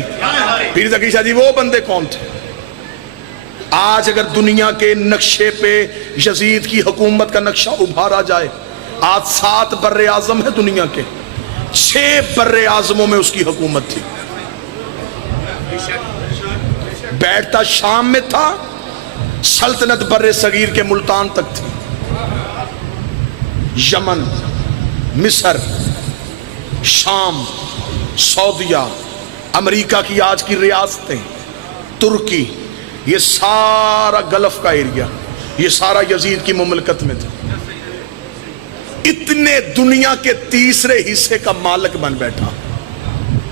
کی؟ پیر ذکی شاہ جی وہ بندے کون تھے؟ آج اگر دنیا کے نقشے پہ یزید کی حکومت کا نقشہ ابھارا جائے، آج 7 بر اعظم ہے دنیا کے، 6 بر اعظموں میں اس کی حکومت تھی۔ بیٹھتا شام میں تھا، سلطنت بر صغیر کے ملتان تک تھی، یمن، مصر، شام، سعودیہ، امریکہ کی آج کی ریاستیں، ترکی، یہ سارا گلف کا ایریا، یہ سارا یزید کی مملکت میں تھا۔ اتنے دنیا کے تیسرے حصے کا مالک بن بیٹھا،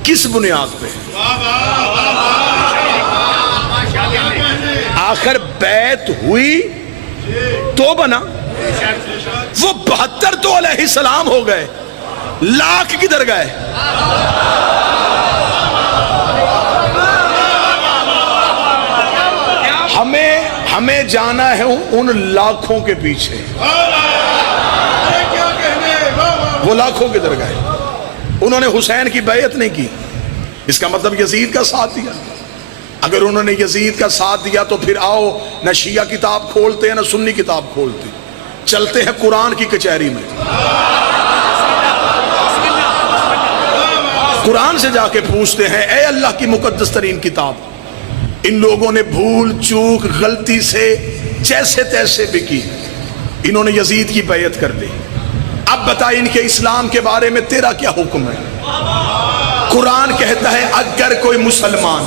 کس بنیاد پہ؟ آخر بیعت ہوئی تو بنا، وہ 72 تو علیہ السلام ہو گئے، لاکھ کدھر گئے؟ ہمیں جانا ہے ان لاکھوں کے پیچھے، وہ لاکھوں کدھر گئے؟ انہوں نے حسین کی بیعت نہیں کی، اس کا مطلب یزید کا ساتھ دیا۔ اگر انہوں نے یزید کا ساتھ دیا تو پھر آؤ نہ شیعہ کتاب کھولتے ہیں نہ سنی کتاب کھولتے، چلتے ہیں قرآن کی کچہری میں، قرآن سے جا کے پوچھتے ہیں، اے اللہ کی مقدس ترین کتاب، ان لوگوں نے بھول چوک غلطی سے جیسے تیسے بھی کی، انہوں نے یزید کی بیعت کر لی، اب بتا ان کے اسلام کے بارے میں تیرا کیا حکم ہے؟ قرآن کہتا ہے اگر کوئی مسلمان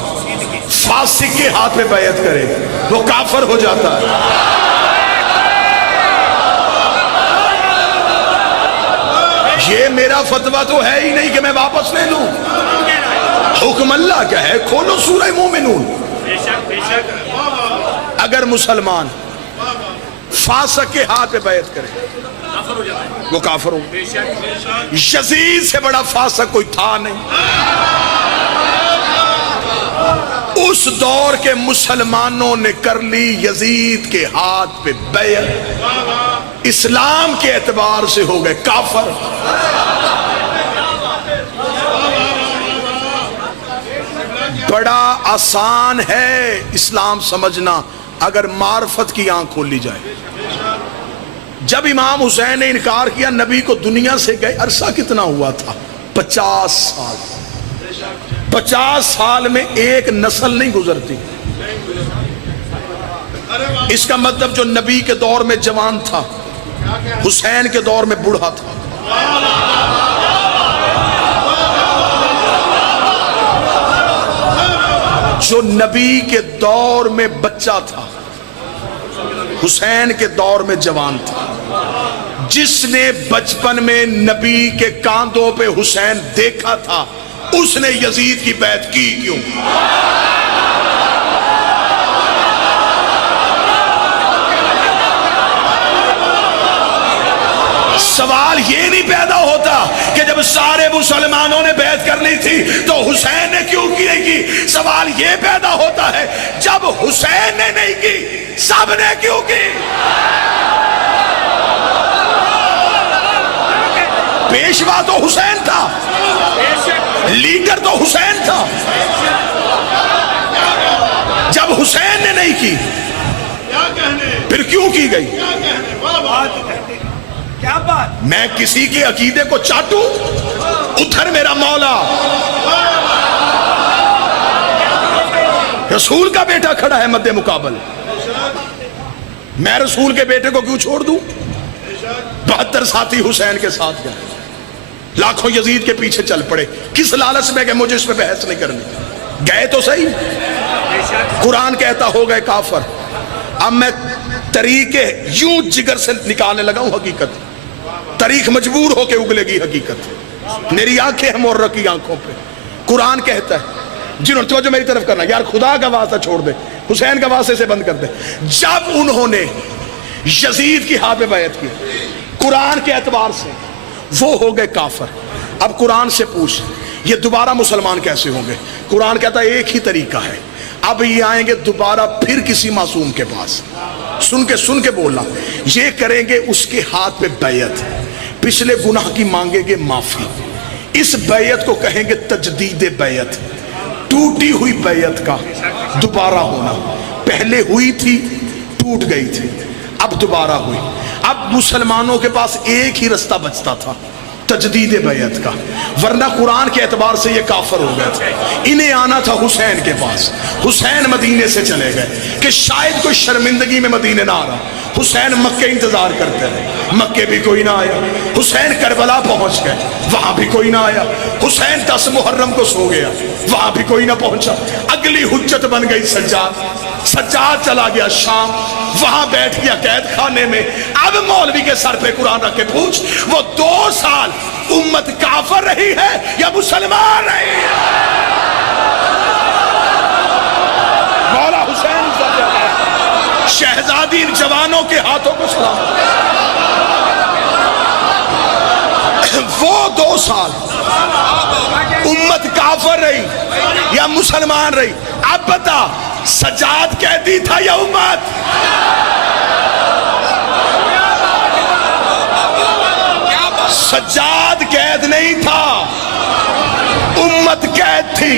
فاسق کے ہاتھ میں بیعت کرے وہ کافر ہو جاتا ہے۔ یہ میرا فتویٰ تو ہے ہی نہیں کہ میں واپس لے لوں، حکم اللہ کیا ہے؟ کھولو سورہ مومنون۔ اگر مسلمان فاسق کے ہاتھ پہ بیعت کرے وہ کافر ہو۔ یزید سے بڑا فاسق کوئی تھا نہیں۔ اس دور کے مسلمانوں نے کر لی یزید کے ہاتھ پہ بیعت، اسلام کے اعتبار سے ہو گئے کافر۔ بڑا آسان ہے اسلام سمجھنا اگر معرفت کی آنکھ کھول لی جائے۔ جب امام حسین نے انکار کیا، نبی کو دنیا سے گئے عرصہ کتنا ہوا تھا؟ 50 سال۔ 50 سال میں ایک نسل نہیں گزرتی، اس کا مطلب جو نبی کے دور میں جوان تھا حسین کے دور میں بوڑھا تھا۔ جو نبی کے دور میں بچہ تھا حسین کے دور میں جوان تھا۔ جس نے بچپن میں نبی کے کاندھوں پہ حسین دیکھا تھا اس نے یزید کی بیعت کی کیوں؟ سوال یہ نہیں پیدا ہوتا کہ جب سارے مسلمانوں نے بیعت کر لی تھی تو حسین نے کیوں کی نہیں کی، سوال یہ پیدا ہوتا ہے جب حسین نے نہیں کی سب نے کیوں کی؟ پیشوا تو حسین تھا، لیڈر تو حسین تھا، جب حسین نے نہیں کی پھر کیوں کی گئی؟ کیا بات؟ میں کسی کے عقیدے کو چاٹوں؟ ادھر میرا مولا رسول کا بیٹا کھڑا ہے مد مقابل، میں رسول کے بیٹے کو کیوں چھوڑ دوں؟ 72 ساتھی حسین کے ساتھ گئے، لاکھوں یزید کے پیچھے چل پڑے، کس لالچ میں کہ مجھے اس پہ بحث نہیں کرنی؟ گئے تو صحیح، قرآن کہتا ہو گئے کافر۔ اب میں طریقے یوں جگر سے نکالنے لگا ہوں حقیقت، تاریخ مجبور ہو کے اگلے گی حقیقت، میری آنکھیں ہیں مورر کی آنکھوں پہ۔ قرآن کہتا ہے، جنہوں نے توجہ میری طرف کرنا، یار خدا کا واسطہ چھوڑ دے، حسین کا واسطے سے بند کر دے، جب انہوں نے یزید کی ہاتھ پہ بیعت کی قرآن کے اعتبار سے وہ ہو گئے کافر۔ اب قرآن سے پوچھ یہ دوبارہ مسلمان کیسے ہوں گے؟ قرآن کہتا ہے ایک ہی طریقہ ہے، اب یہ آئیں گے دوبارہ پھر کسی معصوم کے پاس، سن کے بولنا، یہ کریں گے اس کے ہاتھ پہ بیعت، پچھلے گناہ کی مانگیں گے معافی، اس بیعت کو کہیں گے تجدید بیعت۔ ٹوٹی ہوئی بیعت کا دوبارہ ہونا، پہلے ہوئی تھی ٹوٹ گئی تھی، اب دوبارہ ہوئی۔ اب مسلمانوں کے پاس ایک ہی رستہ بچتا تھا، تجدید بیعت کا، ورنہ قرآن کے اعتبار سے یہ کافر ہو گئے تھے۔ انہیں آنا تھا حسین کے پاس، حسین مدینے سے چلے گئے کہ شاید کوئی شرمندگی میں مدینے نہ آ رہا، حسین مکے انتظار کرتے رہے، مکے بھی کوئی نہ آیا۔ حسین کربلا پہنچ گئے، وہاں بھی کوئی نہ آیا۔ حسین 10 محرم کو سو گیا، وہاں بھی کوئی نہ پہنچا۔ اگلی حجت بن گئی سجاد، سجاد چلا گیا شام، وہاں بیٹھ گیا قید خانے میں۔ اب مولوی کے سر پہ قرآن رکھ کے پوچھ، وہ 2 سال امت کافر رہی ہے یا مسلمان رہی ہے؟ مولا حسین شہزادی ان جوانوں کے ہاتھوں کو سلام۔ وہ 2 سال امت کافر رہی یا مسلمان رہی؟ اب بتا، سجاد قیدی تھا یا امت؟ سجاد قید نہیں تھا، امت قید تھی۔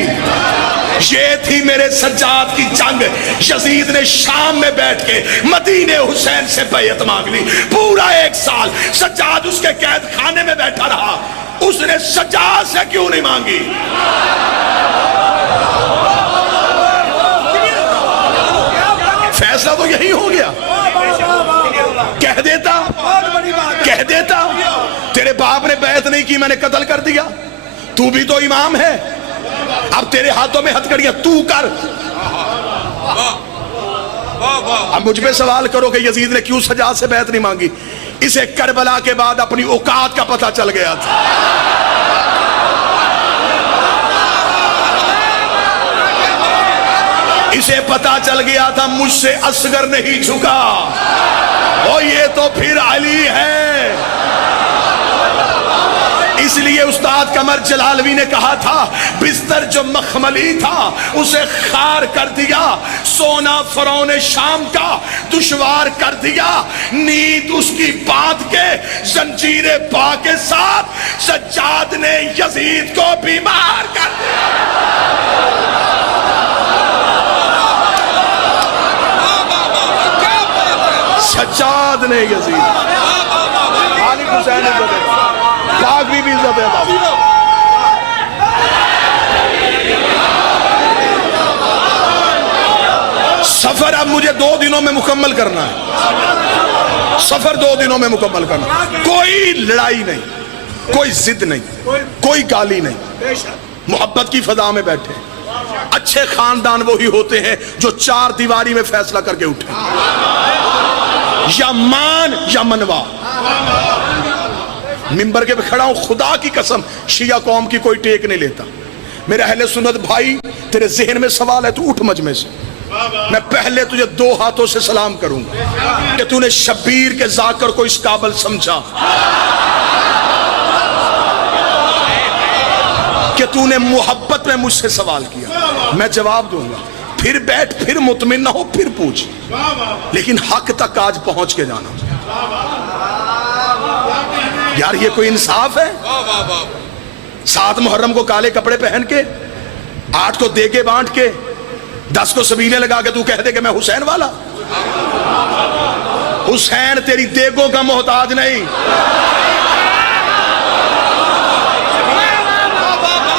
یہ تھی میرے سجاد کی جنگ۔ یزید نے شام میں بیٹھ کے مدینے حسین سے بیعت مانگ لی، پورا 1 سال سجاد اس کے قید خانے میں بیٹھا رہا۔ اس نے سجاد سے کیوں نہیں مانگی؟ فیصلہ تو یہی ہو گیا۔ کہہ دیتا تیرے باپ نے بیعت نہیں کی، میں نے قتل کر دیا، تو بھی تو امام ہے، اب تیرے ہاتھوں میں ہتھکڑیاں، تو کر۔ اب مجھ پہ سوال کرو کہ یزید نے کیوں سجاد سے بیعت نہیں مانگی؟ اسے کربلا کے بعد اپنی اوقات کا پتہ چل گیا تھا۔ اسے پتہ چل گیا تھا مجھ سے اصغر نہیں جھکا، اور یہ تو پھر علی ہے۔ اس لیے استاد قمر جلالوی نے کہا تھا، بستر جو مخملی تھا اسے خار کر دیا، سونا فرعون شام کا دشوار کر دیا، نیند اس کی باندھ کے زنجیر پا کے ساتھ سجاد نے یزید کو بیمار کر دیا۔ سجاد نے یزید، علی حسین عزت پاک بھی عزت ہے۔ سفر اب مجھے 2 دنوں میں مکمل کرنا ہے، سفر 2 دنوں میں مکمل کرنا۔ کوئی لڑائی نہیں، کوئی ضد نہیں، کوئی گالی نہیں، محبت کی فضا میں بیٹھے۔ اچھے خاندان وہی ہوتے ہیں جو 4 دیواری میں فیصلہ کر کے اٹھے، یا مان یا منوا۔ ممبر کے پہ کھڑا ہوں، خدا کی قسم شیعہ قوم کی کوئی ٹیک نہیں لیتا۔ میرے اہل سنت بھائی، تیرے ذہن میں سوال ہے تو اٹھ مجمع سے، میں پہلے تجھے 2 ہاتھوں سے سلام کروں گا کہ تو نے شبیر کے ذاکر کو اس قابل سمجھا کہ تو نے محبت میں مجھ سے سوال کیا، میں جواب دوں گا۔ پھر بیٹھ، پھر مطمئن نہ ہو، پھر پوچھ، لیکن حق تک آج پہنچ کے جانا۔ یار یہ کوئی انصاف ہے؟ 7 محرم کو کالے کپڑے پہن کے، 8 کو دیگے بانٹ کے، 10 کو سبیلے لگا کے تو کہہ دے کہ میں حسین والا؟ حسین تیری دیگوں کا محتاج نہیں،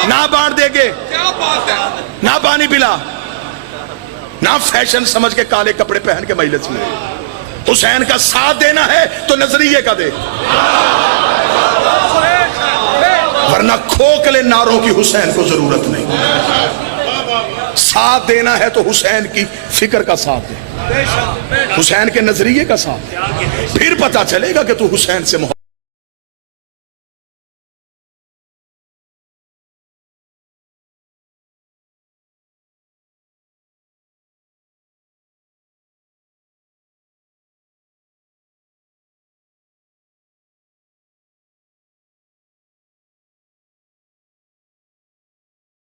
نہ بانٹ دے گے، نہ پانی پلا، نہ فیشن سمجھ کے کالے کپڑے پہن کے مجلس میں۔ حسین کا ساتھ دینا ہے تو نظریے کا دے، ورنہ کھوکھلے نعروں کی حسین کو ضرورت نہیں۔ ساتھ دینا ہے تو حسین کی فکر کا ساتھ دے، حسین کے نظریے کا ساتھ دے، پھر پتہ چلے گا کہ تو حسین سے محبت۔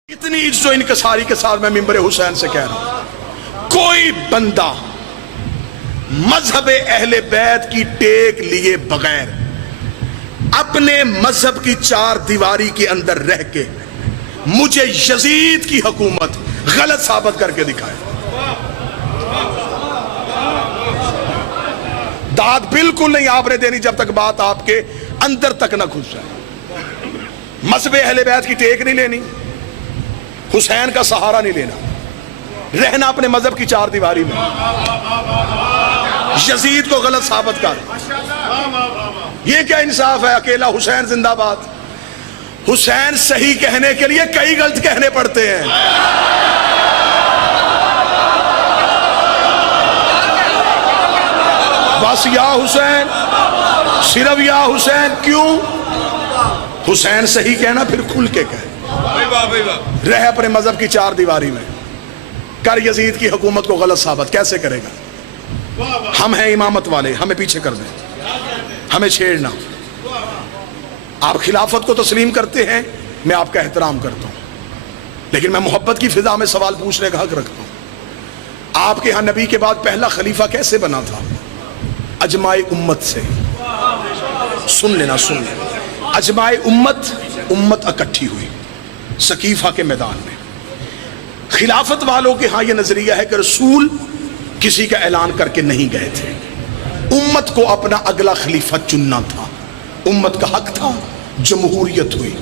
اتنی عجز و انکساری کے ساتھ میں ممبر حسین سے کہہ رہا ہوں، کوئی بندہ مذہب اہل بیت کی ٹیک لیے بغیر اپنے مذہب کی 4 دیواری کے اندر رہ کے مجھے یزید کی حکومت غلط ثابت کر کے دکھائے. داد بالکل نہیں آپ نے دینی جب تک بات آپ کے اندر تک نہ گھس جائے. مذہب اہل بیت کی ٹیک نہیں لینی, حسین کا سہارا نہیں لینا, رہنا اپنے مذہب کی چار دیواری میں. یزید کو غلط ثابت کر, یہ کیا انصاف ہے؟ اکیلا حسین زندہ باد. حسین صحیح کہنے کے لیے کئی غلط کہنے پڑتے ہیں. بس یا حسین, صرف یا حسین. کیوں؟ حسین صحیح کہنا پھر کھل کے کہے, رہ اپنے مذہب کی چار دیواری میں. کر یزید کی حکومت کو غلط ثابت, کیسے کرے گا؟ ہم ہیں امامت والے, ہمیں پیچھے کر دیں, ہمیں چھیڑنا. آپ خلافت کو تسلیم کرتے ہیں, میں آپ کا احترام کرتا ہوں, لیکن میں محبت کی فضا میں سوال پوچھنے کا حق رکھتا ہوں. آپ کے ہاں نبی کے بعد پہلا خلیفہ کیسے بنا تھا؟ اجماع امت سے. سن لینا, سن لینا. اجماع امت اکٹھی ہوئی سقیفہ کے میدان میں. خلافت والوں کے ہاں یہ نظریہ ہے کہ رسول کسی کا اعلان کر کے نہیں گئے تھے, امت کو اپنا اگلا خلیفہ چننا تھا. امت کا حق تھا, جمہوریت ہوئی,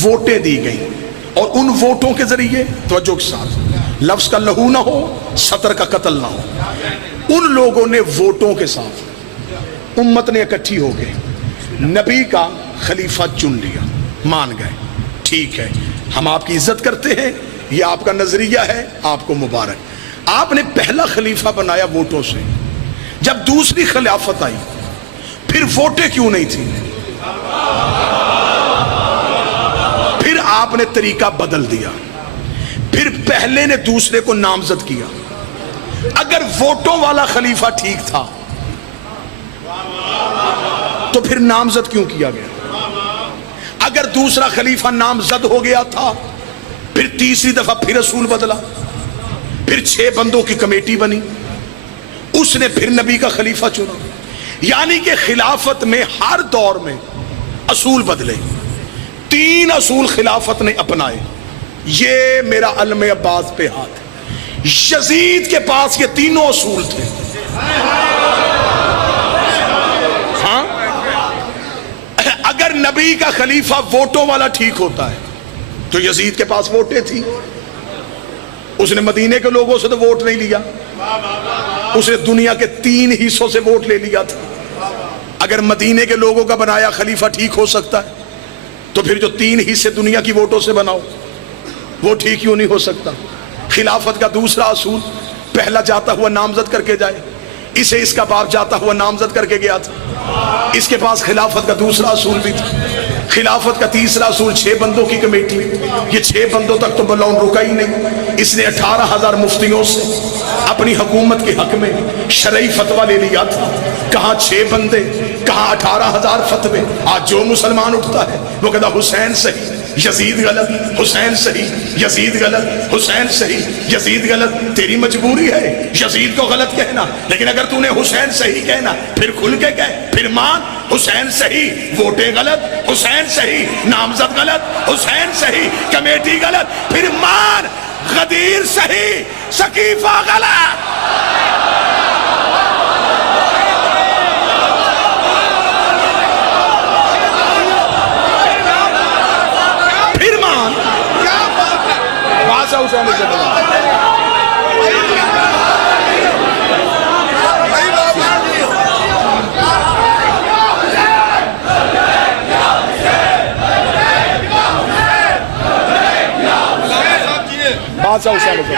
ووٹیں دی گئیں, اور ان ووٹوں کے ذریعے توجہ کے ساتھ لفظ کا لہو نہ ہو, سطر کا قتل نہ ہو, ان لوگوں نے ووٹوں کے ساتھ امت نے اکٹھی ہو گئے نبی کا خلیفہ چن لیا. مان گئے, ٹھیک ہے, ہم آپ کی عزت کرتے ہیں, یہ آپ کا نظریہ ہے, آپ کو مبارک. آپ نے پہلا خلیفہ بنایا ووٹوں سے. جب دوسری خلافت آئی پھر ووٹیں کیوں نہیں تھی؟ پھر آپ نے طریقہ بدل دیا, پھر پہلے نے دوسرے کو نامزد کیا. اگر ووٹوں والا خلیفہ ٹھیک تھا تو پھر نامزد کیوں کیا گیا؟ اگر دوسرا خلیفہ نامزد ہو گیا تھا پھر تیسری دفعہ پھر رسول بدلا, پھر 6 بندوں کی کمیٹی بنی, اس نے پھر نبی کا خلیفہ چنا. یعنی کہ خلافت میں ہر دور میں اصول بدلے. 3 اصول خلافت نے اپنائے. یہ میرا علم عباس پہ ہاتھ. یزید کے پاس یہ تینوں اصول تھے. ہاں, اگر نبی کا خلیفہ ووٹوں والا ٹھیک ہوتا ہے تو یزید کے پاس ووٹیں تھی, اس نے مدینے کے لوگوں سے تو ووٹ نہیں لیا, اس نے دنیا کے 3 حصوں سے ووٹ لے لیا تھا. اگر مدینے کے لوگوں کا بنایا خلیفہ ٹھیک ہو سکتا ہے تو پھر جو 3 حصے دنیا کی ووٹوں سے بناؤ وہ ٹھیک کیوں نہیں ہو سکتا؟ خلافت کا دوسرا اصول, پہلا جاتا ہوا نامزد کر کے جائے. اسے اس کا باپ جاتا ہوا نامزد کر کے گیا تھا, اس کے پاس خلافت کا دوسرا اصول بھی تھا. خلافت کا تیسرا اصول 6 بندوں کی کمیٹی. یہ 6 بندوں تک تو بلون رکا ہی نہیں. اس نے 18,000 مفتیوں سے اپنی حکومت کے حق میں شرعی فتویٰ لے لیا تھا. کہاں 6 بندے, کہاں 18,000 فتوے. آج جو مسلمان اٹھتا ہے وہ کہتا حسین صحیح, یزید غلط, حسین صحیح, یزید غلط, حسین صحیح, یزید غلط. تیری مجبوری ہے یزید کو غلط کہنا, لیکن اگر تو نے حسین صحیح کہنا پھر کھل کے کہہ, پھر مان. حسین صحیح, ووٹیں غلط, حسین صحیح, نامزد غلط, حسین صحیح, کمیٹی غلط, پھر مان. غدیر صحیح, سقیفہ غلط. حسین سے بادشاہ حسین سے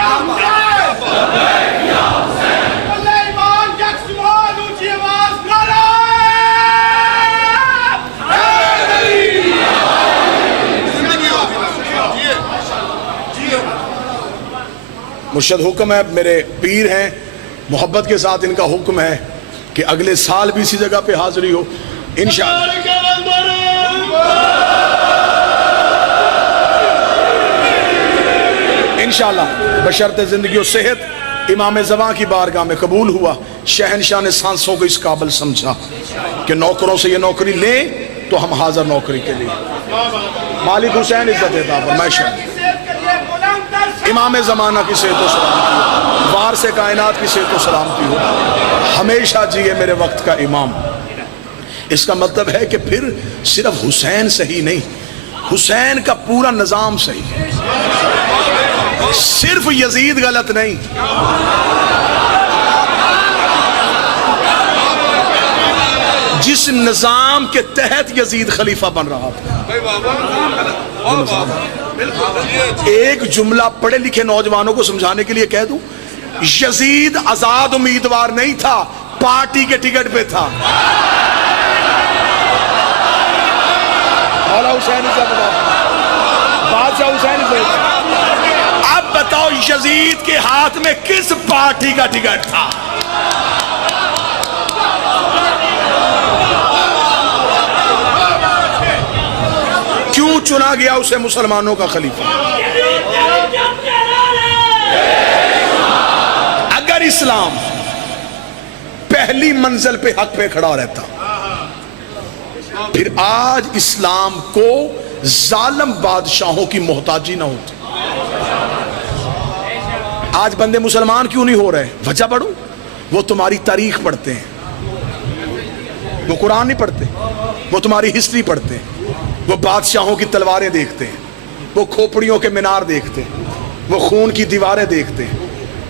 مرشد حکم ہے, میرے پیر ہیں, محبت کے ساتھ ان کا حکم ہے کہ اگلے سال بھی اسی جگہ پہ حاضری ہو انشاءاللہ. انشاءاللہ بشرط زندگی و صحت امام زمان کی بارگاہ میں قبول ہوا. شہنشاہ نے سانسوں کو اس قابل سمجھا کہ نوکروں سے یہ نوکری لیں تو ہم حاضر نوکری کے لیے. مالک حسین عزت عطا فرمائے. امام زمانہ کی صحت و سلامتی ہو, وارث کائنات کی صحت و سلامتی ہو, ہمیشہ جیے میرے وقت کا امام. اس کا مطلب ہے کہ پھر صرف حسین صحیح نہیں, حسین کا پورا نظام صحیح ہے, صرف یزید غلط نہیں. جس نظام کے تحت یزید خلیفہ بن رہا تھا, ایک جملہ پڑھے لکھے نوجوانوں کو سمجھانے کے لیے کہہ دوں, یزید آزاد امیدوار نہیں تھا, پارٹی کے ٹکٹ پہ تھا. بادشاہ حسین. اب بتاؤ یزید کے ہاتھ میں کس پارٹی کا ٹکٹ تھا؟ کیوں چنا گیا اسے مسلمانوں کا خلیفہ؟ اگر اسلام پہلی منزل پہ حق پہ کھڑا رہتا, پھر آج اسلام کو ظالم بادشاہوں کی محتاجی نہ ہوتی. آج بندے مسلمان کیوں نہیں ہو رہے؟ وجہ پڑھوں, وہ تمہاری تاریخ پڑھتے ہیں, وہ قرآن نہیں پڑھتے, وہ تمہاری ہسٹری پڑھتے ہیں, وہ بادشاہوں کی تلواریں دیکھتے ہیں, وہ کھوپڑیوں کے مینار دیکھتے ہیں, وہ خون کی دیواریں دیکھتے ہیں,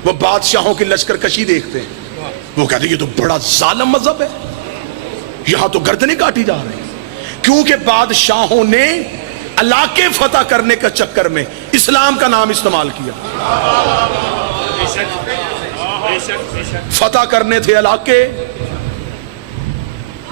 وہ بادشاہوں کی لشکر کشی دیکھتے ہیں. وہ کہتے ہیں یہ تو بڑا ظالم مذہب ہے, یہاں تو گردنیں کاٹی جا رہی ہیں. کیونکہ بادشاہوں نے علاقے فتح کرنے کا چکر میں اسلام کا نام استعمال کیا. فتح کرنے تھے علاقے.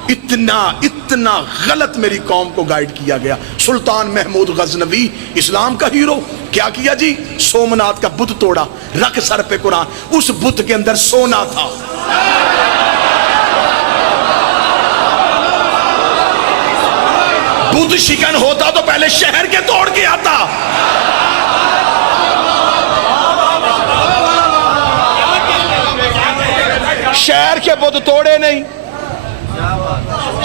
اتنا غلط میری قوم کو گائیڈ کیا گیا. سلطان محمود غزنوی اسلام کا ہیرو, کیا کیا جی؟ سومنات کا بت توڑا, رکھ سر پہ قرآن, اس بت کے اندر سونا تھا. بت شکن ہوتا تو پہلے شہر کے توڑ کے آتا. شہر کے بت توڑے نہیں,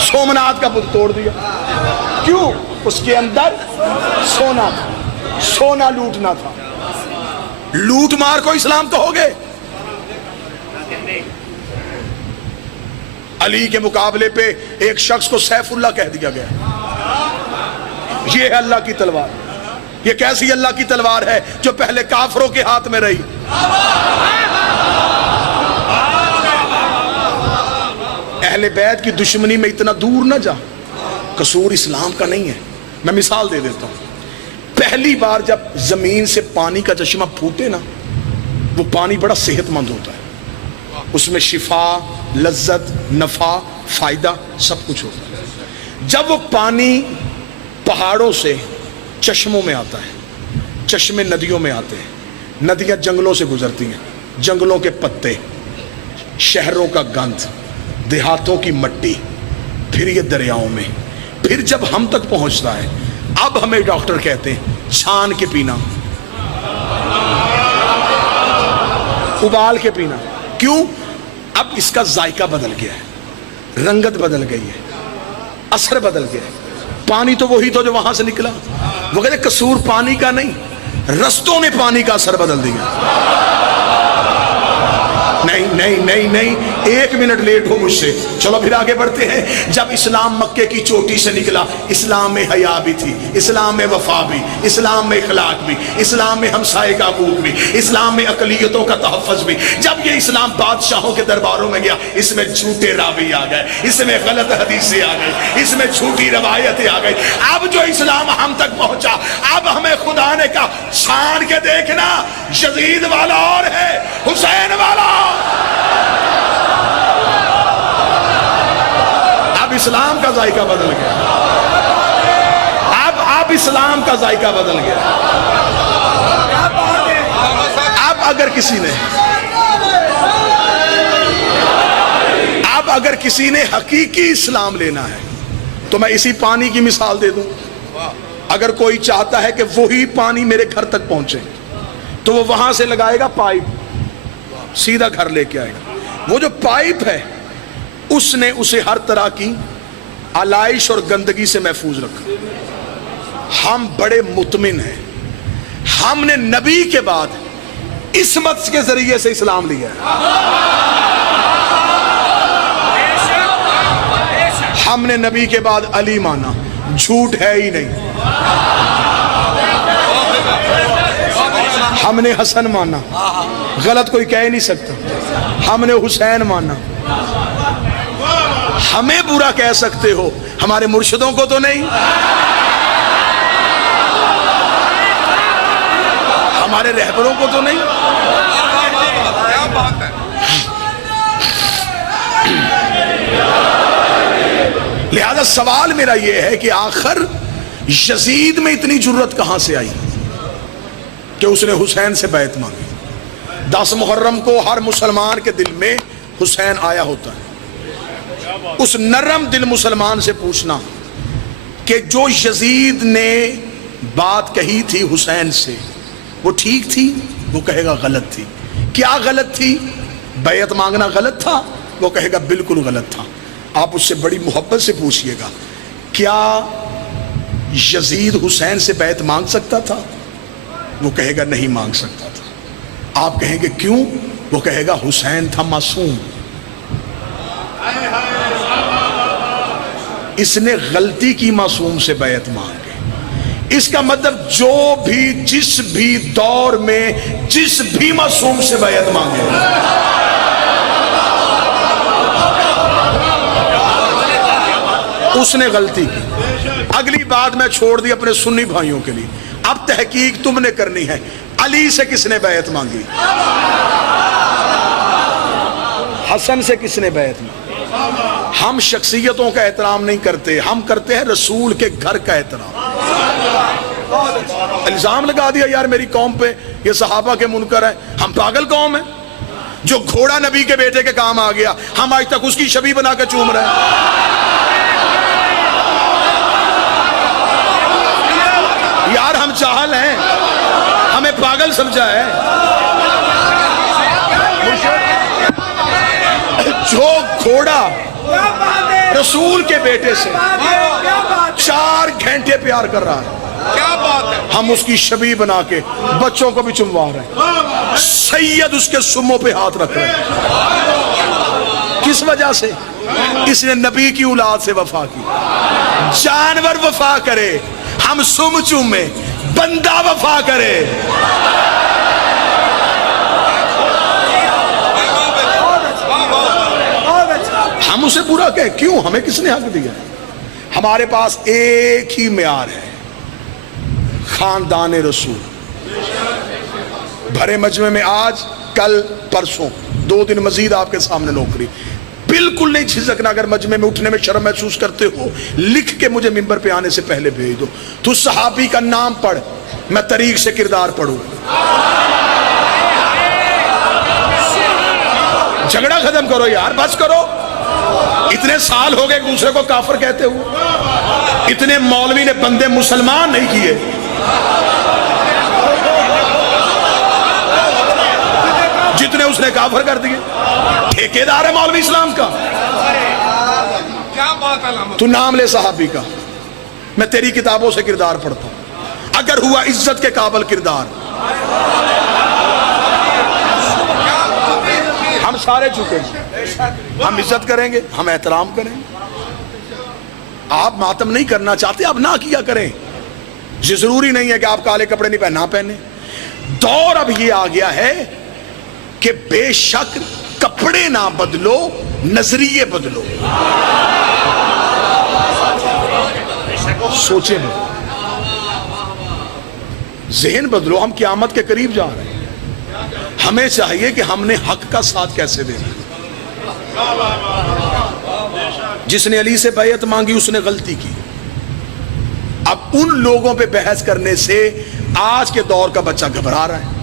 سومنات کا بت توڑ دیا. کیوں؟ اس کے اندر سونا تھا, سونا لوٹنا تھا. لوٹ مار کو اسلام کہو گے؟ علی کے مقابلے پہ ایک شخص کو سیف اللہ کہہ دیا گیا. یہ ہے اللہ کی تلوار. یہ کیسی اللہ کی تلوار ہے جو پہلے کافروں کے ہاتھ میں رہی. اہل بیت کی دشمنی میں اتنا دور نہ جا, قصور اسلام کا نہیں ہے. میں مثال دے دیتا ہوں. پہلی بار جب زمین سے پانی کا چشمہ پھوٹے نا, وہ پانی بڑا صحت مند ہوتا ہے, اس میں شفا, لذت, نفع, فائدہ سب کچھ ہوتا ہے. جب وہ پانی پہاڑوں سے چشموں میں آتا ہے, چشمے ندیوں میں آتے ہیں, ندیاں جنگلوں سے گزرتی ہیں, جنگلوں کے پتے, شہروں کا گند, دیہاتوں کی مٹی, پھر یہ دریاؤں میں, پھر جب ہم تک پہنچتا ہے, اب ہمیں ڈاکٹر کہتے ہیں چھان کے پینا, ابال کے پینا. کیوں؟ اب اس کا ذائقہ بدل گیا ہے, رنگت بدل گئی ہے, اثر بدل گیا ہے. پانی تو وہی تو جو وہاں سے نکلا. وہ کہتے قصور پانی کا نہیں, رستوں نے پانی کا اثر بدل دیا. نہیں نہیں نہیں نہیں, ایک منٹ لیٹ ہو مجھ سے. چلو پھر آگے بڑھتے ہیں. جب اسلام مکے کی چوٹی سے نکلا, اسلام میں حیا بھی تھی, اسلام میں وفا بھی, اسلام میں اخلاق بھی, اسلام میں ہمسائے کا حقوق بھی, اسلام میں اقلیتوں کا تحفظ بھی. جب یہ اسلام بادشاہوں کے درباروں میں گیا, اس میں جھوٹے راوی آ گئے, اس میں غلط حدیثیں آ گئی, اس میں جھوٹی روایتیں آ گئی. اب جو اسلام ہم تک پہنچا, اب ہمیں خدا نے کہا چھان کے دیکھنا, یزید والا اور ہے, حسین والا. اب اسلام کا ذائقہ بدل گیا. اب اسلام کا ذائقہ بدل گیا. اب اگر کسی نے حقیقی اسلام لینا ہے تو میں اسی پانی کی مثال دے دوں. اگر کوئی چاہتا ہے کہ وہی پانی میرے گھر تک پہنچے تو وہ وہاں سے لگائے گا پائپ, سیدھا گھر لے کے آئے گا. وہ جو پائپ ہے اس نے اسے ہر طرح کی آلائش اور گندگی سے محفوظ رکھا. ہم بڑے مطمئن ہیں، ہم نے نبی کے بعد عصمت کے ذریعے سے اسلام لیا ہے۔ ہم نے نبی کے بعد علی مانا، جھوٹ ہے ہی نہیں۔ ہم نے حسن مانا، غلط کوئی کہہ نہیں سکتا۔ ہم نے حسین مانا۔ ہمیں برا کہہ سکتے ہو، ہمارے مرشدوں کو تو نہیں، ہمارے رہبروں کو تو نہیں۔ لہذا سوال میرا یہ ہے کہ آخر یزید میں اتنی جرت کہاں سے آئی کہ اس نے حسین سے بیعت مانگی؟ 10 محرم کو ہر مسلمان کے دل میں حسین آیا ہوتا ہے۔ اس نرم دل مسلمان سے پوچھنا کہ جو یزید نے بات کہی تھی حسین سے وہ ٹھیک تھی؟ وہ کہے گا غلط تھی۔ کیا غلط تھی؟ بیعت مانگنا غلط تھا؟ وہ کہے گا بالکل غلط تھا۔ آپ اس سے بڑی محبت سے پوچھئے گا کیا یزید حسین سے بیعت مانگ سکتا تھا؟ وہ کہے گا نہیں مانگ سکتا تھا۔ آپ کہیں گے کیوں؟ وہ کہے گا حسین تھا معصوم، اس نے غلطی کی، معصوم سے بیعت مانگے۔ اس کا مطلب جو بھی جس بھی دور میں جس بھی معصوم سے بیعت مانگے اس نے غلطی کی۔ اگلی بات میں چھوڑ دی اپنے سنی بھائیوں کے لیے، اب تحقیق تم نے کرنی ہے۔ علی سے کس نے بیعت مانگی؟ حسن سے کس نے بیعت مانگی؟ ہم شخصیتوں کا احترام نہیں کرتے، ہم کرتے ہیں رسول کے گھر کا احترام۔ الزام لگا دیا یار میری قوم پہ یہ صحابہ کے منکر ہیں، ہم پاگل قوم ہیں؟ جو گھوڑا نبی کے بیٹے کے کام آ گیا ہم آج تک اس کی شبیہ بنا کے چوم رہے ہیں۔ یار ہم جاہل ہیں، ہمیں پاگل سمجھا ہے۔ جو گھوڑا رسول کے بیٹے سے 4 گھنٹے پیار کر رہا ہے ہم اس کی شبیہ بنا کے بچوں کو بھی چموا رہے ہیں، سید اس کے سموں پہ ہاتھ رکھ رہے ہیں۔ کس وجہ سے؟ اس نے نبی کی اولاد سے وفا کی۔ جانور وفا کرے ہم سم چومیں، بندہ وفا کرے۔ ہم اسے برا کہیں کیوں؟ ہمیں کس نے حق دیا؟ ہمارے پاس ایک ہی معیار ہے، خاندان رسول۔ بھرے مجمع میں آج کل پرسوں 2 دن مزید آپ کے سامنے نوکری، بالکل نہیں جھجکنا۔ اگر مجمع میں اٹھنے میں شرم محسوس کرتے ہو لکھ کے مجھے منبر پہ آنے سے پہلے بھیج دو۔ تو صحابی کا نام پڑھ، میں طریق سے کردار پڑھوں۔ جھگڑا ختم کرو یار، بس کرو۔ اتنے سال ہو گئے ایک دوسرے کو کافر کہتے ہو، اتنے مولوی نے بندے مسلمان نہیں کیے۔ جتنے اس نے کافر کر دیے، ٹھیکیدار ہے مولوی اسلام کا۔ تو نام لے صحابی کا، میں تیری کتابوں سے کردار پڑھتا ہوں، اگر ہوا عزت کے قابل کردار ہم سارے جھکیں گے، ہم عزت کریں گے، ہم احترام کریں گے۔ آپ ماتم نہیں کرنا چاہتے، آپ نہ کیا کریں۔ یہ ضروری نہیں ہے کہ آپ کالے کپڑے نہیں نہ پہنے۔ دور اب یہ آ گیا ہے کہ بے شک کپڑے نہ بدلو، نظریے بدلو۔ سوچیں، ذہن بدلو۔ ہم قیامت کے قریب جا رہے ہیں، ہمیں چاہیے کہ ہم نے حق کا ساتھ کیسے دینا۔ جس نے علی سے بیعت مانگی اس نے غلطی کی۔ اب ان لوگوں پہ بحث کرنے سے آج کے دور کا بچہ گھبرا رہا ہے۔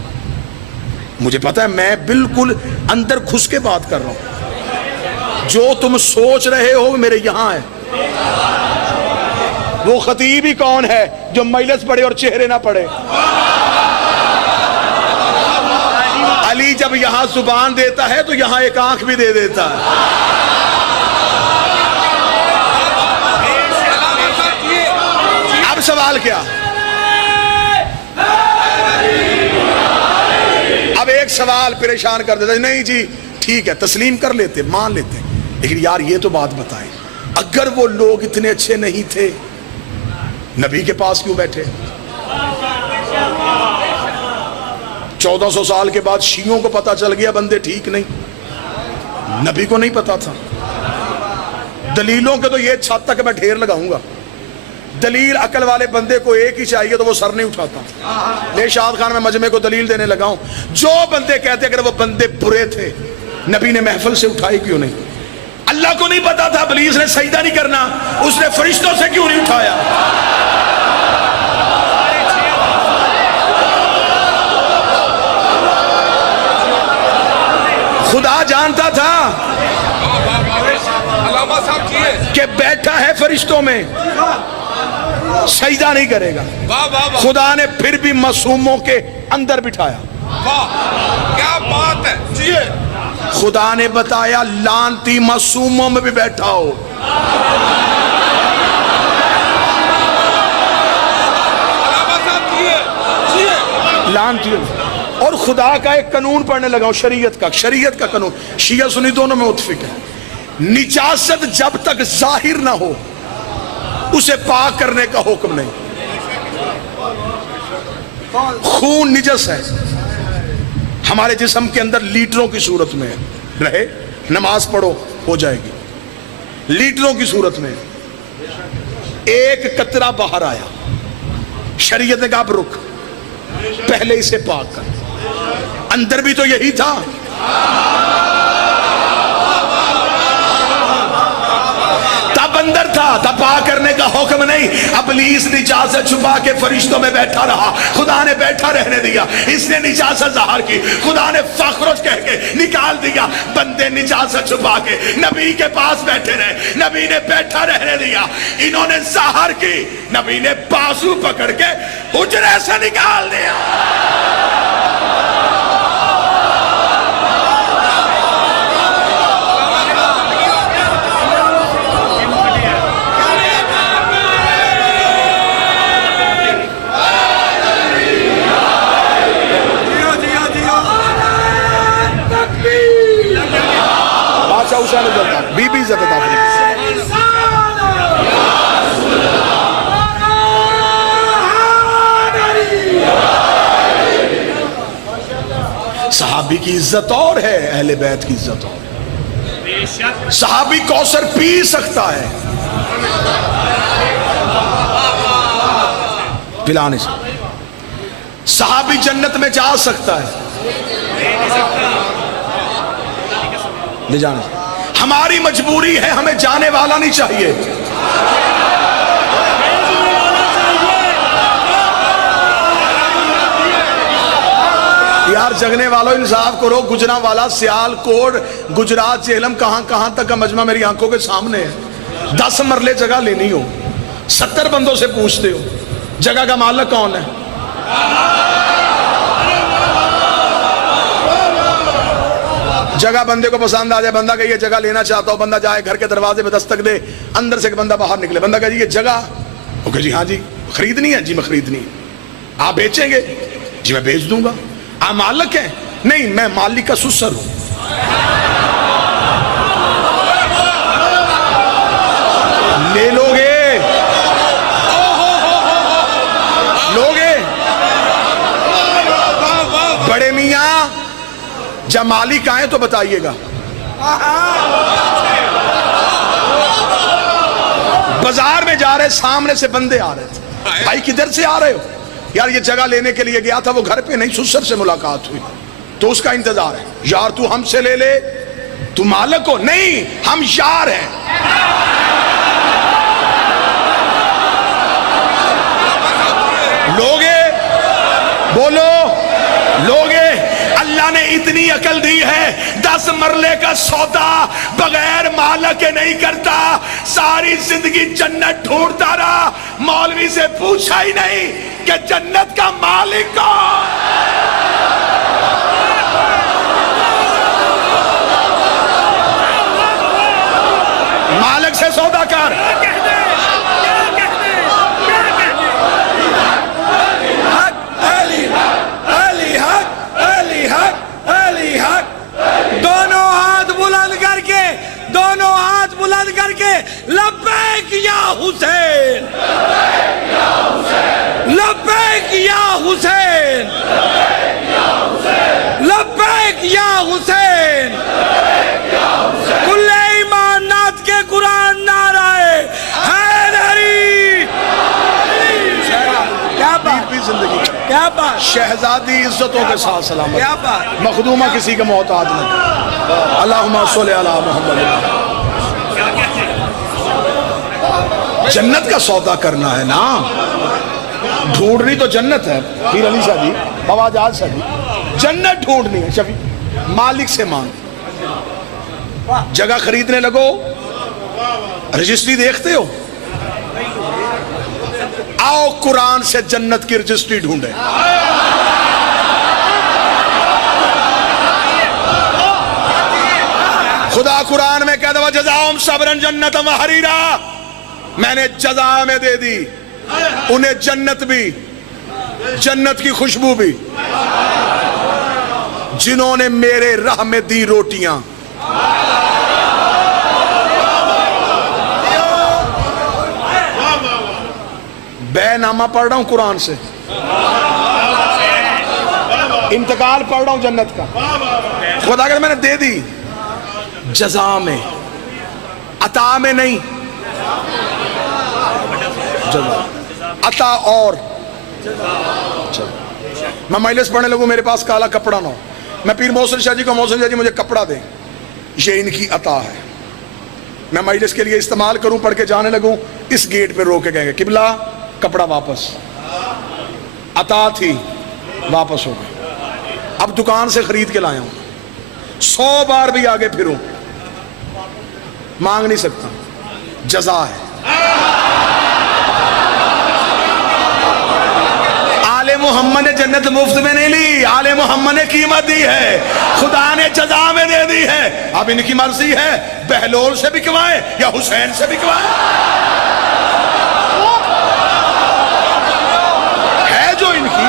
مجھے پتا ہے میں بالکل اندر گھس کے بات کر رہا ہوں، جو تم سوچ رہے ہو میرے یہاں ہے۔ وہ خطیب ہی کون ہے جو مجلس پڑھے اور چہرے نہ پڑھے؟ علی جب یہاں زبان دیتا ہے تو یہاں ایک آنکھ بھی دے دیتا ہے۔ اب سوال کیا؟ ایک سوال پریشان کر دیتا، نہیں جی ٹھیک ہے تسلیم کر لیتے، مان لیتے، لیکن یار یہ تو بات بتائیں اگر وہ لوگ اتنے اچھے نہیں تھے نبی کے پاس کیوں بیٹھے؟ 1400 سال کے بعد شیعوں کو پتا چل گیا بندے ٹھیک نہیں، نبی کو نہیں پتا تھا۔ دلیلوں کے تو یہ چھت تک میں ڈھیر لگاؤں گا، دلیل عقل والے بندے کو ایک ہی چاہیے تو وہ سر نہیں اٹھاتا۔ لے شاد خان میں مجمع کو دلیل دینے لگا ہوں، جو بندے کہتے اگر وہ بندے برے تھے نبی نے محفل سے اٹھائی کیوں نہیں؟ اللہ کو نہیں پتا تھا ابلیس نے سجدہ نہیں کرنا، اس نے فرشتوں سے کیوں نہیں اٹھایا؟ خدا جانتا تھا کہ بیٹھا ہے فرشتوں میں، سجدہ نہیں کرے گا، خدا نے پھر بھی معصوموں کے اندر بٹھایا۔ کیا بات ہے، خدا نے بتایا لانتی معصوموں میں بھی بیٹھا ہو۔ لانتی، اور خدا کا ایک قانون پڑھنے لگا ہوں، شریعت کا قانون، شیعہ سنی دونوں میں متفق ہے، نجاست جب تک ظاہر نہ ہو اسے پاک کرنے کا حکم نہیں۔ خون نجس ہے، ہمارے جسم کے اندر لیٹروں کی صورت میں رہے، نماز پڑھو ہو جائے گی، لیٹروں کی صورت میں ایک قطرہ باہر آیا، شریعت نے کہا اب رک، پہلے اسے پاک کر، اندر بھی تو یہی تھا، تب اندر تھا، تب پاک کرنے کا حکم نہیں۔ ابلیس نجاست چھپا کے فرشتوں میں بیٹھا رہا، خدا نے بیٹھا رہنے دیا، اس نے نجاست ظاہر کی، خدا نے فخرج کہہ کے نکال دیا، بندے نجاست چھپا کے نبی کے پاس بیٹھے رہے، نبی نے بیٹھا رہنے دیا، انہوں نے ظاہر کی، نبی نے بازو پکڑ کے حجرے سے نکال دیا۔ بی بی عزت عطا فرمائے۔ صحابی کی عزت اور ہے، اہل بیت کی عزت اور ہے۔ صحابی کوثر پی سکتا ہے، پلانے سے، صحابی جنت میں جا سکتا ہے، لے جانے سے، ہماری مجبوری ہے، ہمیں جانے والا نہیں چاہیے۔ یار جگنے والوں انصاف کرو، گجرا والا، سیال کوٹ، گجرات، جہلم، کہاں کہاں تک کا مجمع میری آنکھوں کے سامنے ہے۔ 10 مرلے جگہ لینی ہو، 70 بندوں سے پوچھتے ہو جگہ کا مالک کون ہے؟ جگہ بندے کو پسند آ جائے، بندہ کہ یہ جگہ لینا چاہتا ہو، بندہ جائے گھر کے دروازے پہ دستک دے، اندر سے ایک بندہ باہر نکلے، بندہ کہا جی یہ جگہ، وہ کہ جی ہاں جی خریدنی ہے، جی میں خریدنی ہے، آپ بیچیں گے؟ جی میں بیچ دوں گا۔ آپ مالک ہیں؟ نہیں میں مالک کا سسر ہوں۔ لے لو گے؟ لوگے؟ بڑے میاں جب مالک آئے تو بتائیے گا۔ بازار میں جا رہے، سامنے سے بندے آ رہے تھے، بھائی کدھر سے آ رہے ہو؟ یار یہ جگہ لینے کے لیے گیا تھا، وہ گھر پہ نہیں، سسر سے ملاقات ہوئی تو اس کا انتظار ہے۔ یار تو ہم سے لے لے، تو مالک ہو؟ نہیں ہم یار ہیں۔ لوگے بولو، لوگے اللہ نے اتنی عقل دی ہے، 10 مرلے کا سودا بغیر مالک کے نہیں کرتا۔ ساری زندگی جنت ڈھونڈتا رہا، مولوی سے پوچھا ہی نہیں کہ جنت کا مالک کون؟ مالک سے سودا کر۔ حسین لبیک یا حسین لبیک یا حسین کل ایمان نات کے قرآن نعرہ حیدری کیا بات زندگی کیا بات شہزادی عزتوں کے ساتھ سلامت کیا بات مخدومہ کسی کا محتاج نہیں اللہم صلی علی محمد جنت کا سودا کرنا ہے نا ڈھونڈنی تو جنت ہے پیر علی شاہ جی بابا جاز شاہ جی جنت ڈھونڈنی ہے شفیع مالک سے مانگ جگہ خریدنے لگو رجسٹری دیکھتے ہو آؤ قرآن سے جنت کی رجسٹری ڈھونڈے خدا قرآن میں کہہ دو جزاؤم صبرن جنتا و حریرا میں نے جزا میں دے دی انہیں جنت بھی جنت کی خوشبو بھی جنہوں نے میرے راہ میں دی روٹیاں بے نامہ پڑھ رہا ہوں قرآن سے انتقال پڑھ رہا ہوں جنت کا خدا کہ میں نے دے دی جزا میں عطا میں نہیں جزا عطا اور میں مجلس پڑھنے لگوں میرے پاس کالا کپڑا نہ ہو میں پیر محسن شاہ جی کو محسن شاہ جی مجھے کپڑا دیں یہ ان کی عطا ہے میں مجلس کے لیے استعمال کروں پڑھ کے جانے لگوں اس گیٹ پہ رو کے کہیں گے قبلہ کپڑا واپس عطا تھی واپس ہو گئی اب دکان سے خرید کے لایا ہوں 100 بار بھی آگے پھروں مانگ نہیں سکتا جزا ہے آل محمد نے جنت مفت میں نہیں لی آل محمد نے قیمت دی ہے خدا نے جزا میں دے دی ہے اب ان کی مرضی ہے بہلول سے بکوائیں یا حسین سے بکوائیں ہے جو ان کی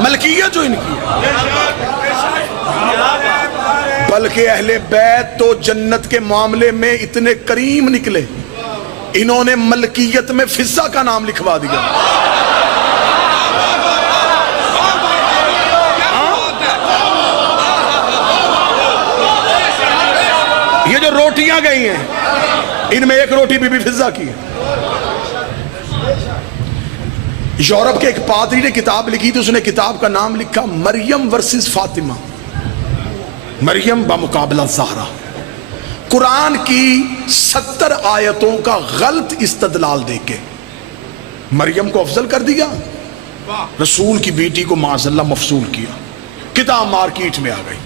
ملکیت جو ان کی ہے بلکہ اہل بیت تو جنت کے معاملے میں اتنے کریم نکلے انہوں نے ملکیت میں فضہ کا نام لکھوا دیا یہ جو روٹیاں گئی ہیں ان میں ایک روٹی بی بی فضہ کی ہے یورپ کے ایک پادری نے کتاب لکھی تو اس نے کتاب کا نام لکھا مریم ورسز فاطمہ مریم بمقابلہ زہرا قرآن کی 70 آیتوں کا غلط استدلال دے کے مریم کو افضل کر دیا رسول کی بیٹی کو معاذ اللہ مفضول کیا کتاب مارکیٹ میں آ گئی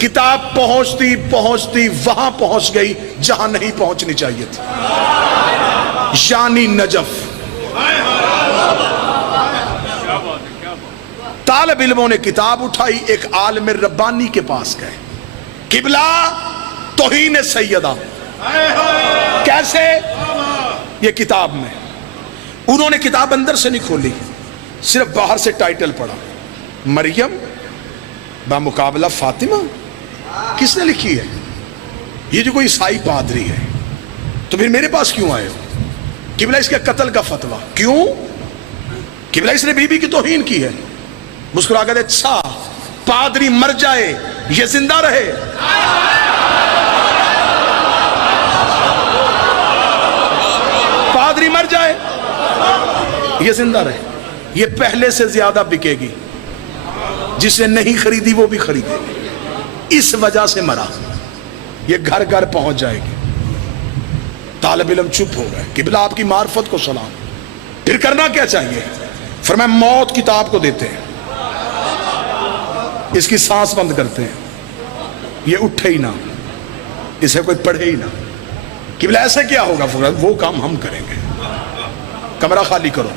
کتاب پہنچتی پہنچتی وہاں پہنچ گئی جہاں نہیں پہنچنی چاہیے تھی یعنی نجف طالب علموں نے کتاب اٹھائی ایک عالم ربانی کے پاس گئے قبلہ توہین سیدہ کیسے یہ کتاب میں انہوں نے کتاب اندر سے نہیں کھولی صرف باہر سے ٹائٹل پڑھا مریم بمقابلہ فاطمہ کس نے لکھی ہے یہ جو کوئی عیسائی پادری ہے تو پھر میرے پاس کیوں آئے ہو قبلہ اس کے قتل کا فتویٰ کیوں قبلہ اس نے بی بی کی توہین کی ہے مسکرا کہتے اچھا پادری مر جائے یہ زندہ رہے پادری مر جائے یہ زندہ رہے یہ پہلے سے زیادہ بکے گی جسے نہیں خریدی وہ بھی خریدے گی اس وجہ سے مرا یہ گھر گھر پہنچ جائے گی طالب علم چپ ہو گئے قبلہ آپ کی معرفت کو سلام پھر کرنا کیا چاہیے فرمایا موت کتاب کو دیتے ہیں اس کی سانس بند کرتے ہیں یہ اٹھے ہی نہ اسے کوئی پڑھے ہی نہ قبلہ ایسے کیا ہوگا وہ کام ہم کریں گے کمرہ خالی کرو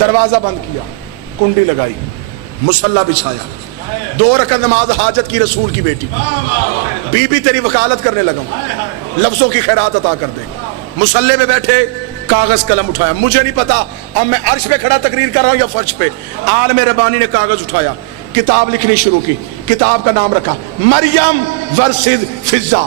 دروازہ بند کیا کنڈی لگائی مصلی بچھایا 2 رکعت نماز حاجت کی رسول کی بیٹی بی بی تیری وکالت کرنے لگا ہوں لفظوں کی خیرات عطا کر دے مصلی پہ بیٹھے کاغذ قلم اٹھایا مجھے نہیں پتا اب میں عرش پہ کھڑا تقریر کر رہا ہوں یا فرش پہ عالم ربانی نے کاغذ اٹھایا کتاب لکھنی شروع کی کتاب کا نام رکھا مریم ورسز فضہ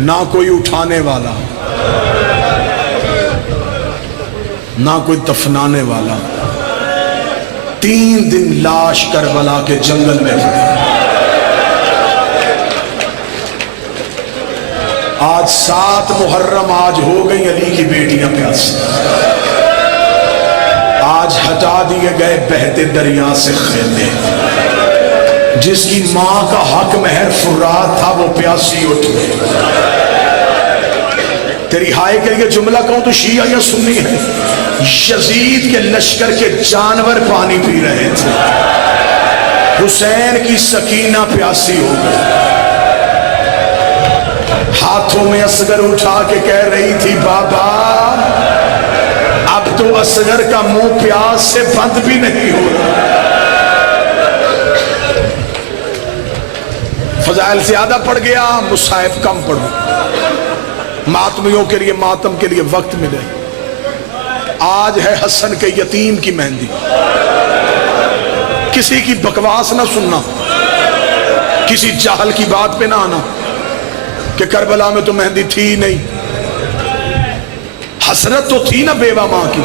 نہ کوئی اٹھانے والا، نہ کوئی دفنانے والا. 3 دن لاش کربلا کے جنگل میں پڑی. آج 7 محرم آج ہو گئی علی کی بیٹیاں پیاسی. آج ہٹا دیے گئے بہتے دریا سے خیمے. جس کی ماں کا حق مہر فرات تھا وہ پیاسی اٹھ گئی. تیری ہائے کے لیے جملہ کہوں تو شیعہ یا سنی ہے. یزید کے لشکر کے جانور پانی پی رہے تھے. حسین کی سکینہ پیاسی ہو گئی. ہاتھوں میں اصغر اٹھا کے کہہ رہی تھی بابا اب تو اصغر کا منہ پیاس سے بند بھی نہیں ہو رہا. فضائل زیادہ پڑ گیا، مصائب کم پڑو. ماتمیوں کے لیے ماتم کے لیے وقت ملے. آج ہے حسن کے یتیم کی مہندی. کسی کی بکواس نہ سننا، کسی جاہل کی بات پہ نہ آنا کہ کربلا میں تو مہندی تھی نہیں. حسرت تو تھی نا بیوہ ماں کی.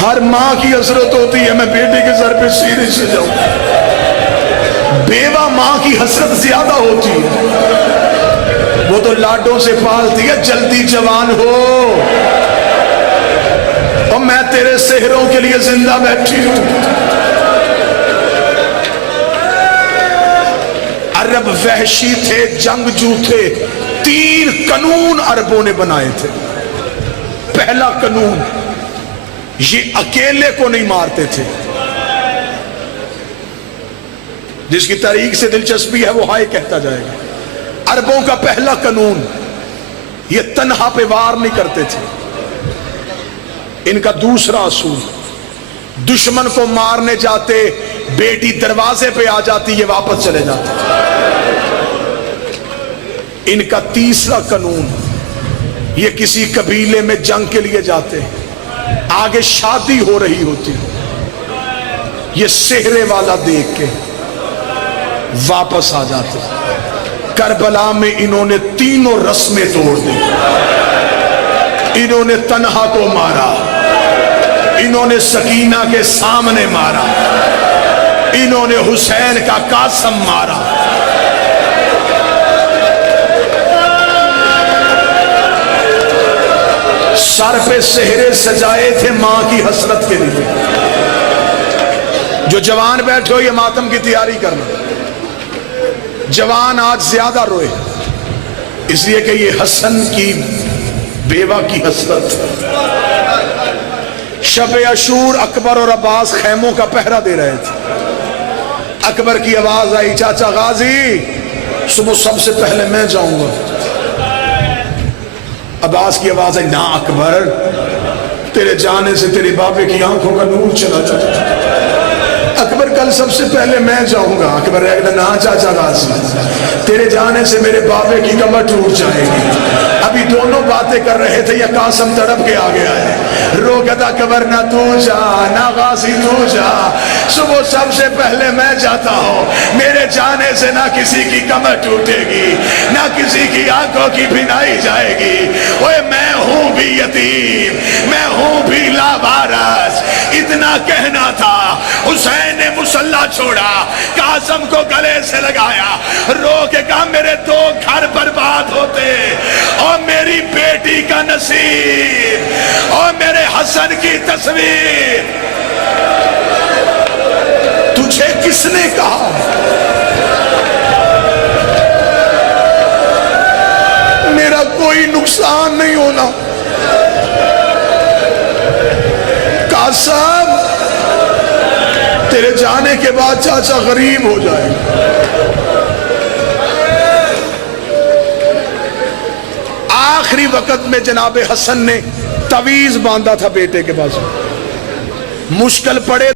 ہر ماں کی حسرت ہوتی ہے میں بیٹے کے سر پہ سینے سے جاؤں. بیوہ ماں کی حسرت زیادہ ہوتی ہے. وہ تو لاڈوں سے پالتی ہے جلدی جوان ہو اور میں تیرے سحروں کے لیے زندہ بیٹھی ہوں. عرب وحشی تھے، جنگجو تھے. 3 قانون عربوں نے بنائے تھے. پہلا قانون، یہ اکیلے کو نہیں مارتے تھے. جس کی تاریخ سے دلچسپی ہے وہ ہائے کہتا جائے گا. عربوں کا پہلا قانون، یہ تنہا پہ وار نہیں کرتے تھے. ان کا دوسرا اصول، دشمن کو مارنے جاتے بیٹی دروازے پہ آ جاتی یہ واپس چلے جاتے. ان کا تیسرا قانون، یہ کسی قبیلے میں جنگ کے لیے جاتے، آگے شادی ہو رہی ہوتی، یہ سہرے والا دیکھ کے واپس آ جاتے. کربلا میں انہوں نے 3 رسمیں توڑ دی. انہوں نے تنہا کو مارا، انہوں نے سکینہ کے سامنے مارا، انہوں نے حسین کا قاسم مارا. سر پہ سہرے سجائے تھے ماں کی حسرت کے لیے. جو جوان بیٹھے ہو یہ ماتم کی تیاری کرنا. جوان آج زیادہ روئے اس لیے کہ یہ حسن کی بیوہ کی حسرت. شب عاشور اکبر اور عباس خیموں کا پہرا دے رہے تھے. اکبر کی آواز آئی چاچا غازی صبح سب سے پہلے میں جاؤں گا. عباس کی آواز آئی نا اکبر تیرے جانے سے تیرے بابے کی آنکھوں کا نور چلا جاتا. اکبر کل سب سے پہلے میں جاؤں گا. اکبر نا چاچا غازی تیرے جانے سے میرے بابے کی کمر ٹوٹ جائے گی. ابھی دونوں باتیں کر رہے تھے یہ قاسم تڑپ کے آ گیا ہے. رو کہتا اکبر نہ تو جا نہ غازی تو جا. صبح سب سے پہلے میں جاتا ہوں. میرے جانے سے نہ کسی کی کمر ٹوٹے گی نہ کسی کی آنکھوں کی بینائی جائے گی. اوے میں ہوں بھی یتیم میں ہوں بھی لاوارث. اتنا کہنا تھا حسین نے مصلح چھوڑا قاسم کو گلے سے لگایا رو کے کہا میرے 2 گھر برباد ہوتے اور میری بیٹی کا نصیب اور میرے حسن کی تصویر. تجھے کس نے کہا میرا کوئی نقصان نہیں ہونا؟ قاسم تیرے جانے کے بعد چاچا غریب ہو جائے گا. آخری وقت میں جناب حسن نے تعویذ باندھا تھا بیٹے کے پاس. مشکل پڑے